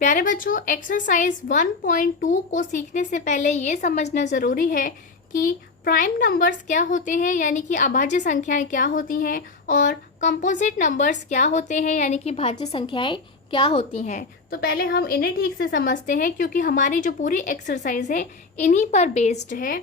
प्यारे बच्चों, एक्सरसाइज 1.2 को सीखने से पहले ये समझना ज़रूरी है कि प्राइम नंबर्स क्या होते हैं, यानी कि अभाज्य संख्याएं क्या होती हैं, और कंपोजिट नंबर्स क्या होते हैं, यानी कि भाज्य संख्याएं क्या होती हैं। तो पहले हम इन्हें ठीक से समझते हैं, क्योंकि हमारी जो पूरी एक्सरसाइज है इन्हीं पर बेस्ड है।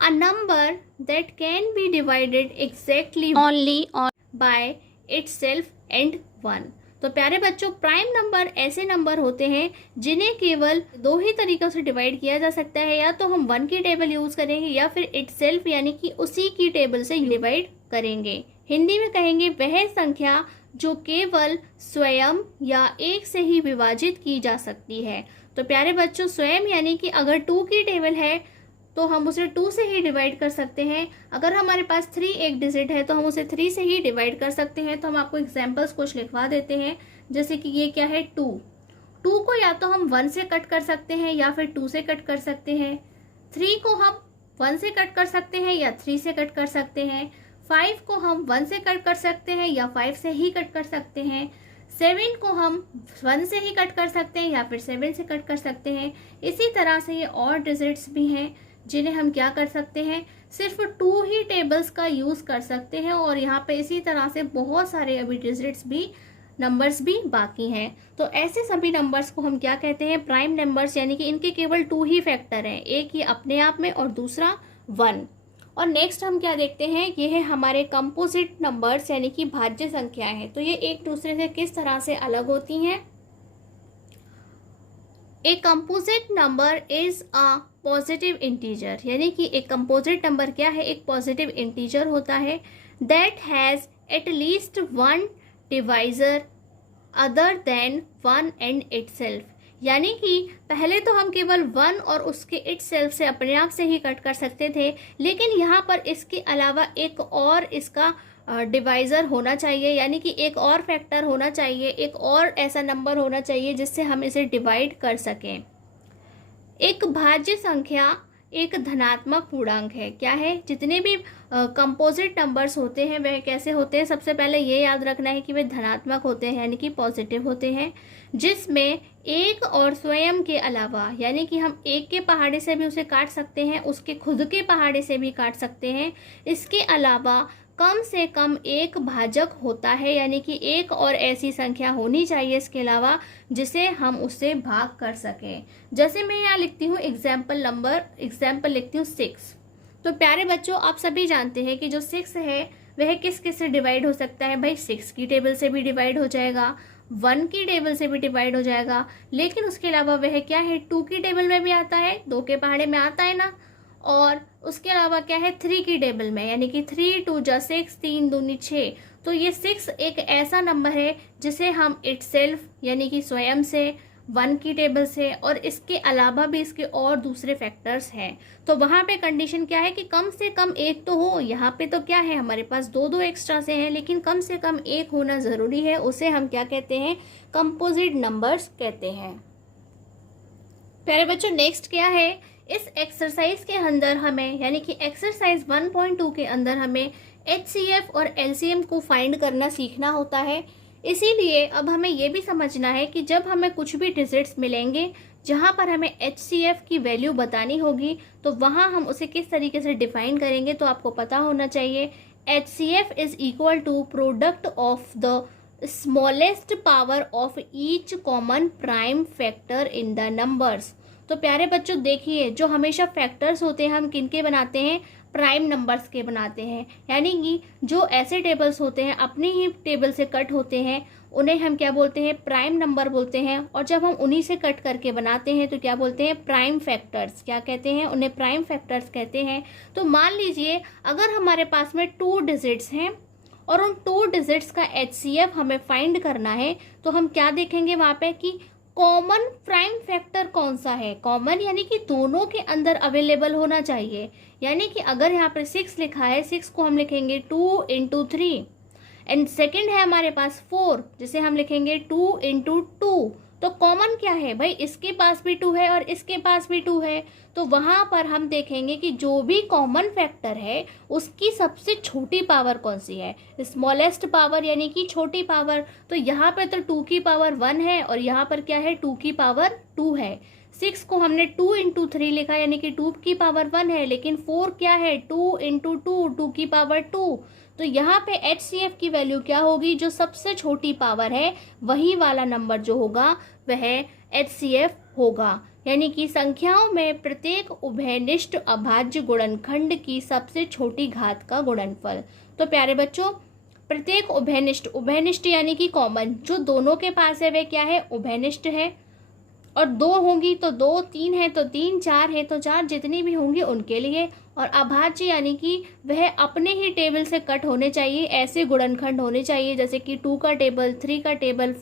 A number that can be divided exactly only on by itself and 1। तो प्यारे बच्चों, प्राइम नंबर ऐसे नंबर होते हैं जिन्हें केवल दो ही तरीकों से डिवाइड किया जा सकता है, या तो हम 1 की टेबल यूज करेंगे या फिर इटसेल्फ यानी कि उसी की टेबल से डिवाइड करेंगे। हिंदी में कहेंगे वह संख्या जो केवल स्वयं या एक से ही विभाजित की जा सकती है। तो प्यारे बच्चों, स्वयं यानी कि अगर 2 की टेबल है तो हम उसे 2 से ही डिवाइड कर सकते हैं। अगर हमारे पास 3 एक डिजिट है तो हम उसे 3 से ही डिवाइड कर सकते हैं। तो हम आपको एग्जांपल्स कुछ लिखवा देते हैं, जैसे कि ये क्या है 2। 2 को या तो हम 1 से कट कर सकते हैं या फिर 2 से कट कर सकते हैं। 3 को हम 1 से कट कर सकते हैं या 3 से कट कर सकते हैं। 5 को हम 1 से कट कर सकते हैं या 5 से ही कट कर सकते हैं। 7 को हम 1 से ही कट कर सकते हैं या फिर 7 से कट कर सकते हैं। इसी तरह से ये और डिजिट्स भी हैं जिन्हें हम क्या कर सकते हैं, सिर्फ 2 ही टेबल्स का यूज कर सकते हैं। और यहाँ पे इसी तरह से बहुत सारे अभी डिजिट्स भी, नंबर्स भी बाकी हैं। तो ऐसे सभी नंबर्स को हम क्या कहते हैं, प्राइम नंबर्स, यानी कि इनके केवल 2 ही फैक्टर हैं, एक ही अपने आप में और दूसरा 1। और नेक्स्ट हम क्या देखते हैं, ये है हमारे कंपोजिट नंबर्स, यानी कि भाज्य संख्याएं हैं। तो ये एक दूसरे से किस तरह से अलग होती हैं। A composite number is a positive integer, यानी कि एक कंपोजिट नंबर क्या है, एक पॉजिटिव इंटीजर होता है। That has at least 1 divisor other than 1 and itself, यानी कि पहले तो हम केवल 1 और उसके इटसेल्फ से अपने आप से ही कट कर सकते थे, लेकिन यहाँ पर इसके अलावा एक और इसका डिवाइज़र होना चाहिए, यानी कि एक और फैक्टर होना चाहिए, एक और ऐसा नंबर होना चाहिए जिससे हम इसे डिवाइड कर सकें। एक भाज्य संख्या एक धनात्मक पूर्णांक है। क्या है, जितने भी कंपोजिट नंबर्स होते हैं वह कैसे होते हैं, सबसे पहले ये याद रखना है कि वे धनात्मक होते हैं, यानी कि पॉजिटिव होते हैं, जिसमें एक और स्वयं के अलावा, यानी कि हम एक के पहाड़े से भी उसे काट सकते हैं, उसके खुद के पहाड़े से भी काट सकते हैं। इसके अलावा कम से कम एक भाजक होता है, यानी कि एक और ऐसी संख्या होनी चाहिए इसके अलावा जिसे हम उससे भाग कर सकें। जैसे मैं यहाँ लिखती हूँ एग्जाम्पल लिखती हूँ 6। तो प्यारे बच्चों, आप सभी जानते हैं कि जो 6 है वह किस किस से डिवाइड हो सकता है। भाई 6 की टेबल से भी डिवाइड हो जाएगा, 1 की टेबल से भी डिवाइड हो जाएगा, लेकिन उसके अलावा वह क्या है, 2 की टेबल में भी आता है, 2 के पहाड़े में आता है ना, और उसके अलावा क्या है 3 की टेबल में, यानी कि 3 2 जा 6, 3 दूनी 6। तो ये 6 एक ऐसा नंबर है जिसे हम इटसेल्फ यानी कि स्वयं से, 1 की टेबल से, और इसके अलावा भी इसके और दूसरे फैक्टर्स हैं। तो वहाँ पे कंडीशन क्या है कि कम से कम एक तो हो। यहाँ पे तो क्या है, हमारे पास 2 एक्स्ट्रा से हैं, लेकिन कम से कम एक होना ज़रूरी है। उसे हम क्या कहते हैं, कंपोजिट नंबर्स कहते हैं। प्यारे बच्चों, नेक्स्ट क्या है, इस एक्सरसाइज के अंदर हमें, यानी कि एक्सरसाइज 1.2 के अंदर हमें HCF और LCM को फाइंड करना सीखना होता है। इसीलिए अब हमें यह भी समझना है कि जब हमें कुछ भी डिजिट्स मिलेंगे जहां पर हमें HCF की वैल्यू बतानी होगी, तो वहां हम उसे किस तरीके से डिफाइन करेंगे। तो आपको पता होना चाहिए, HCF is equal to product of the smallest power of each common prime factor in the numbers. तो प्यारे बच्चों देखिए, जो हमेशा फैक्टर्स होते हैं हम किनके बनाते हैं, प्राइम नंबर्स के बनाते हैं। यानी कि जो ऐसे टेबल्स होते हैं अपनी ही टेबल से कट होते हैं उन्हें हम क्या बोलते हैं, प्राइम नंबर बोलते हैं। और जब हम उन्हीं से कट करके बनाते हैं तो क्या बोलते हैं, प्राइम फैक्टर्स। क्या कहते हैं, उन्हें प्राइम फैक्टर्स कहते हैं। तो मान लीजिए अगर हमारे पास में 2 डिजिट्स हैं और उन 2 डिजिट्स का HCF हमें फाइंड करना है, तो हम क्या देखेंगे वहां पे कि कॉमन प्राइम फैक्टर कौन सा है। कॉमन यानी कि दोनों के अंदर अवेलेबल होना चाहिए। यानी कि अगर यहाँ पर 6 लिखा है, 6 को हम लिखेंगे 2 इंटू 3, एंड सेकेंड है हमारे पास 4, जिसे हम लिखेंगे 2 इंटू 2। तो कॉमन क्या है भाई, इसके पास भी 2 है और इसके पास भी 2 है, तो वहां पर हम देखेंगे कि जो भी कॉमन फैक्टर है उसकी सबसे छोटी पावर कौन सी है, स्मॉलेस्ट पावर यानी कि छोटी पावर। तो यहाँ पे तो 2 की पावर 1 है और यहाँ पर क्या है 2 की पावर 2 है। 6 को हमने 2 इंटू 3 लिखा यानी कि 2 की पावर 1 है, लेकिन 4 क्या है 2 इंटू 2, 2 की पावर 2। तो यहाँ पे HCF की वैल्यू क्या होगी, जो सबसे छोटी पावर है वही वाला नंबर जो होगा वह HCF होगा। यानी कि संख्याओं में प्रत्येक उभयनिष्ठ अभाज्य गुणनखंड की सबसे छोटी घात का गुणनफल। तो प्यारे बच्चों, प्रत्येक उभयनिष्ठ, उभयनिष्ठ यानी कि कॉमन, जो दोनों के पास है वह क्या है उभयनिष्ठ है, और 2 होंगी तो 2, 3 है तो 3, 4 है तो 4, जितनी भी होंगी उनके लिए। और अभाज्य यानी कि वह अपने ही टेबल से कट होने चाहिए, ऐसे गुणनखंड होने चाहिए जैसे कि 2 का टेबल, 3 का टेबल,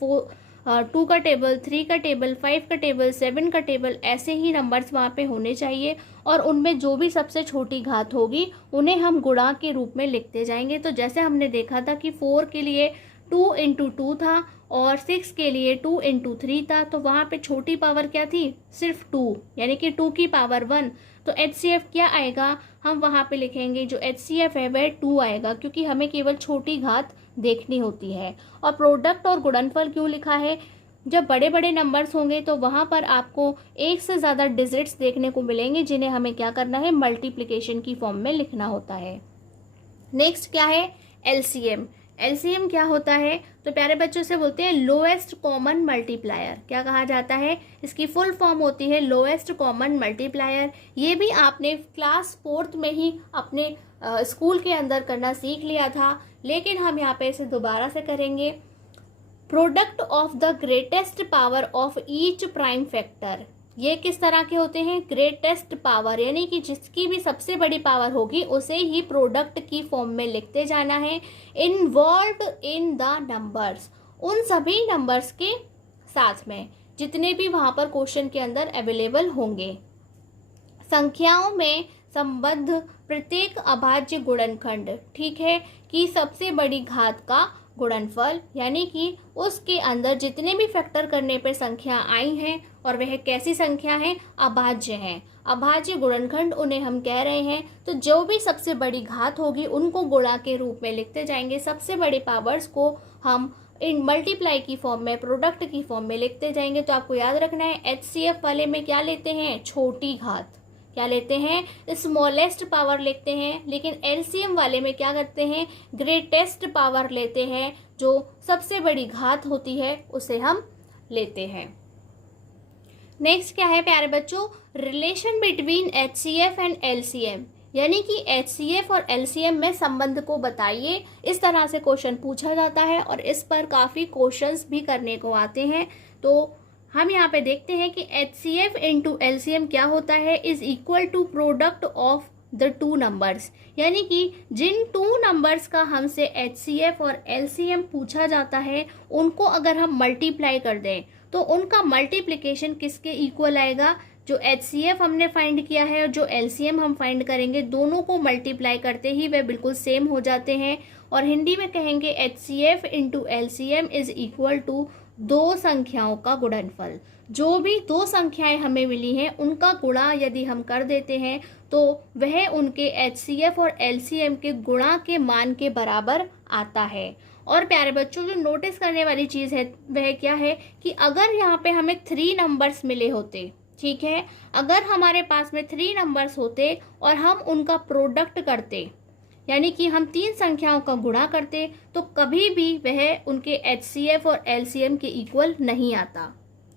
2 का टेबल, 3 का टेबल, 5 का टेबल, 7 का टेबल, ऐसे ही नंबर्स वहाँ पे होने चाहिए। और उनमें जो भी सबसे छोटी घात होगी उन्हें हम गुणा के रूप में लिखते जाएंगे। तो जैसे हमने देखा था कि 4 के लिए 2 इंटू 2 था और 6 के लिए 2 इंटू 3 था, तो वहाँ पे छोटी पावर क्या थी, सिर्फ 2 यानी कि 2 की पावर 1। तो HCF क्या आएगा, हम वहाँ पे लिखेंगे जो HCF है वह 2 आएगा, क्योंकि हमें केवल छोटी घात देखनी होती है। और प्रोडक्ट और गुणनफल क्यों लिखा है, जब बड़े बड़े नंबर्स होंगे तो वहाँ पर आपको एक से ज़्यादा डिजिट्स देखने को मिलेंगे, जिन्हें हमें क्या करना है, मल्टीप्लिकेशन की फॉर्म में लिखना होता है। नेक्स्ट क्या है, LCM। LCM क्या होता है, तो प्यारे बच्चों से बोलते हैं लोएस्ट कॉमन मल्टीप्लायर। क्या कहा जाता है, इसकी फुल फॉर्म होती है लोएस्ट कॉमन मल्टीप्लायर। ये भी आपने क्लास 4th में ही अपने स्कूल के अंदर करना सीख लिया था, लेकिन हम यहाँ पे इसे दोबारा से करेंगे। Product of the greatest power of each prime factor. ये किस तरह के होते हैं, ग्रेटेस्ट पावर यानी कि जिसकी भी सबसे बड़ी पावर होगी उसे ही प्रोडक्ट की फॉर्म में लिखते जाना है। इन्वॉल्व इन द नंबर्स, उन सभी नंबर्स के साथ में जितने भी वहां पर क्वेश्चन के अंदर अवेलेबल होंगे। संख्याओं में संबद्ध प्रत्येक अभाज्य गुणनखंड, ठीक है, कि सबसे बड़ी घात का गुणनफल, यानी कि उसके अंदर जितने भी फैक्टर करने पर संख्या आई हैं और वह कैसी संख्या है, अभाज्य हैं, अभाज्य गुणनखंड उन्हें हम कह रहे हैं। तो जो भी सबसे बड़ी घात होगी उनको गुणा के रूप में लिखते जाएंगे, सबसे बड़ी पावर्स को हम इन मल्टीप्लाई की फॉर्म में, प्रोडक्ट की फॉर्म में लिखते जाएंगे। तो आपको याद रखना है HCF वाले में क्या लेते हैं, छोटी घात, क्या लेते हैं, स्मॉलेस्ट पावर लेते हैं, लेकिन LCM वाले में क्या करते हैं, ग्रेटेस्ट पावर लेते हैं, जो सबसे बड़ी घात होती है उसे हम लेते हैं। नेक्स्ट क्या है प्यारे बच्चों, relation between HCF and LCM, यानी कि HCF और LCM में संबंध को बताइए। इस तरह से क्वेश्चन पूछा जाता है और इस पर काफ़ी क्वेश्चंस भी करने को आते हैं। तो हम यहाँ पे देखते हैं कि HCF इंटू LCM क्या होता है, is equal to product of the 2 numbers, यानी कि जिन 2 नंबर्स का हमसे HCF और LCM पूछा जाता है उनको अगर हम मल्टीप्लाई कर दें तो उनका मल्टीप्लिकेशन किसके इक्वल आएगा, जो HCF हमने फाइंड किया है और जो LCM हम फाइंड करेंगे, दोनों को मल्टीप्लाई करते ही वे बिल्कुल सेम हो जाते हैं। और हिंदी में कहेंगे HCF into LCM is equal to 2 संख्याओं का गुणनफल। जो भी 2 संख्याएं हमें मिली हैं उनका गुणा यदि हम कर देते हैं तो वह उनके HCF और LCM के गुणा के मान के बराबर आता है। और प्यारे बच्चों, जो नोटिस करने वाली चीज़ है वह क्या है कि अगर यहाँ पे हमें 3 नंबर्स मिले होते, ठीक है, अगर हमारे पास में 3 नंबर्स होते और हम उनका प्रोडक्ट करते, यानी कि हम 3 संख्याओं का गुणा करते, तो कभी भी वह उनके HCF और LCM के इक्वल नहीं आता,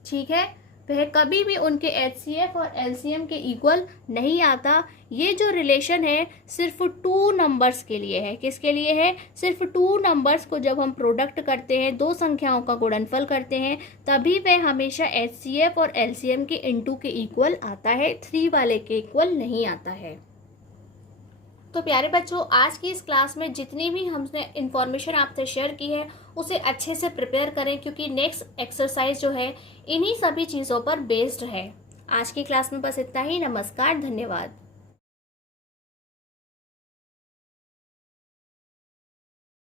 ठीक है, वह कभी भी उनके HCF और LCM के इक्वल नहीं आता। ये जो रिलेशन है सिर्फ 2 नंबर्स के लिए है, किसके लिए है, सिर्फ 2 नंबर्स को जब हम प्रोडक्ट करते हैं, 2 संख्याओं का गुणनफल करते हैं, तभी वह हमेशा HCF और LCM के इनटू के इक्वल आता है, 3 वाले के इक्वल नहीं आता है। तो प्यारे बच्चों, आज की इस क्लास में जितनी भी हमने इन्फॉर्मेशन आपसे शेयर की है उसे अच्छे से प्रिपेयर करें, क्योंकि नेक्स्ट एक्सरसाइज जो है इन्हीं सभी चीज़ों पर बेस्ड है। आज की क्लास में बस इतना ही। नमस्कार, धन्यवाद।